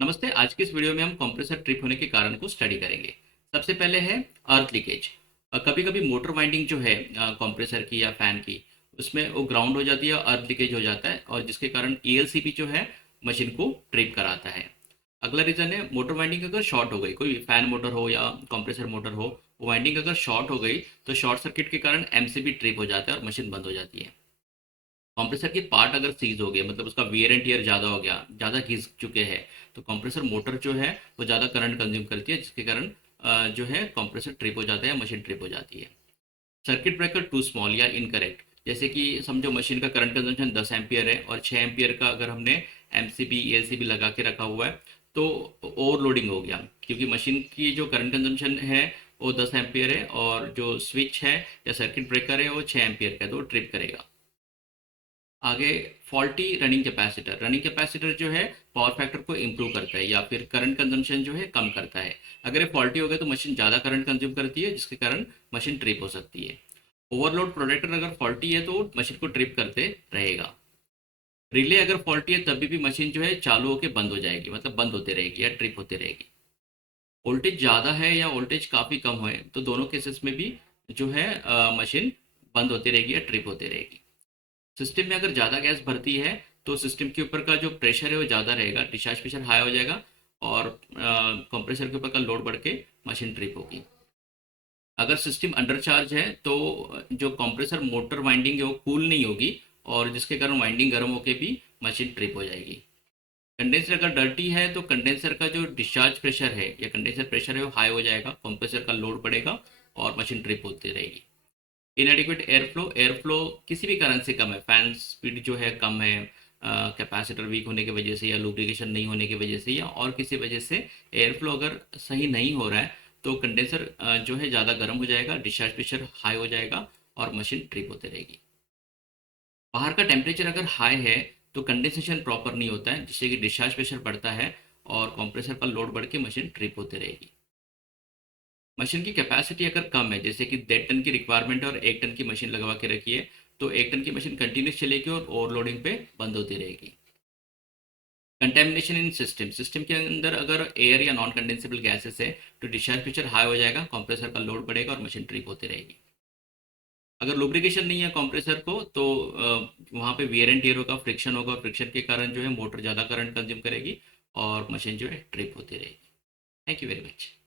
नमस्ते। आज की इस वीडियो में हम कंप्रेसर ट्रिप होने के कारण को स्टडी करेंगे। सबसे पहले है अर्थ लीकेज। कभी कभी मोटर वाइंडिंग जो है कंप्रेसर की या फैन की, उसमें वो ग्राउंड हो जाती है और अर्थ लीकेज हो जाता है, और जिसके कारण ईएलसीबी जो है मशीन को ट्रिप कराता है। अगला रीज़न है मोटर वाइंडिंग अगर शॉर्ट हो गई, कोई फैन मोटर हो या कंप्रेसर मोटर हो, वो वाइंडिंग अगर शॉर्ट हो गई तो शॉर्ट सर्किट के कारण एमसीबी ट्रिप हो जाता है और मशीन बंद हो जाती है। कंप्रेसर की पार्ट अगर सीज हो गया, मतलब उसका वियर एंड टियर ज़्यादा हो गया, ज़्यादा घिस चुके हैं, तो कंप्रेसर मोटर जो है वो ज़्यादा करंट कंज्यूम करती है, जिसके कारण जो है कंप्रेसर ट्रिप हो जाता है, मशीन ट्रिप हो जाती है। सर्किट ब्रेकर टू स्मॉल या इनकरेक्ट, जैसे कि समझो मशीन का करंट कंजम्पशन 10 एम्पियर है और 6 एम्पियर का अगर हमने एमसीबी ईएलसीबी लगा के रखा हुआ है, तो ओवरलोडिंग हो गया, क्योंकि मशीन की जो करंट कंजम्पशन है वो 10 एम्पियर है और जो स्विच है या सर्किट ब्रेकर है वो 6 एम्पियर का है, तो वो ट्रिप करेगा। आगे faulty running capacitor. Running capacitor जो है पावर फैक्टर को इम्प्रूव करता है या फिर करंट कंजम्पशन जो है कम करता है। अगर ये फॉल्टी हो गया तो मशीन ज़्यादा करंट कंज्यूम करती है, जिसके कारण मशीन ट्रिप हो सकती है। ओवरलोड प्रोटेक्टर अगर फॉल्टी है तो मशीन को ट्रिप करते रहेगा। रिले अगर फॉल्टी है तभी भी मशीन जो है चालू होकर बंद हो जाएगी, मतलब बंद होते रहेगी या ट्रिप होते रहेगी। वोल्टेज ज़्यादा है या वोल्टेज काफ़ी कम है तो दोनों केसेस में भी जो है मशीन बंद होती रहेगी या ट्रिप होती रहेगी। सिस्टम में अगर ज़्यादा गैस भरती है तो सिस्टम के ऊपर का जो प्रेशर है वो ज़्यादा रहेगा, डिस्चार्ज प्रेशर हाई हो जाएगा और कंप्रेसर के ऊपर का लोड बढ़ के मशीन ट्रिप होगी। अगर सिस्टम अंडर चार्ज है तो जो कंप्रेसर मोटर वाइंडिंग है वो कूल नहीं होगी, और जिसके कारण वाइंडिंग गर्म होकर भी मशीन ट्रिप हो जाएगी। कंडेंसर अगर डर्टी है तो कंडेंसर का जो डिस्चार्ज प्रेशर है या कंडेंसर प्रेशर है वो हाई हो जाएगा, कंप्रेसर का लोड बढ़ेगा और मशीन ट्रिप होती रहेगी। इनएडिक्वेट एयर फ्लो किसी भी कारण से कम है, फैन स्पीड जो है कम है, कैपेसिटर वीक होने की वजह से या लुब्रिकेशन नहीं होने की वजह से या और किसी वजह से एयर फ्लो अगर सही नहीं हो रहा है, तो कंडेंसर जो है ज़्यादा गर्म हो जाएगा, डिस्चार्ज प्रेशर हाई हो जाएगा और मशीन ट्रिप होते रहेगी। बाहर का टेम्परेचर अगर हाई है तो कंडेंसेशन प्रॉपर नहीं होता है, जिससे कि डिस्चार्ज प्रेशर बढ़ता है और कंप्रेसर का लोड बढ़ के मशीन ट्रिप होते रहेगी। मशीन की कैपेसिटी अगर कम है, जैसे कि 1.5 टन की रिक्वायरमेंट है और 1 टन की मशीन लगवा के रखी है, तो 1 टन की मशीन कंटिन्यूस चलेगी और ओवरलोडिंग पे बंद होती रहेगी। कंटेमिनेशन इन सिस्टम, सिस्टम के अंदर अगर एयर या नॉन कंडेंसेबल गैसेस है तो डिस्चार्ज प्रेशर हाई हो जाएगा, कंप्रेसर का लोड बढ़ेगा और मशीन ट्रिप होती रहेगी। अगर लुब्रिकेशन नहीं है कंप्रेसर को तो वहाँ पे वियर एंड टियर होगा, फ्रिक्शन होगा, फ्रिक्शन के कारण जो है मोटर ज़्यादा करंट कंज्यूम करेगी और मशीन जो है ट्रिप होती रहेगी। Thank you very much.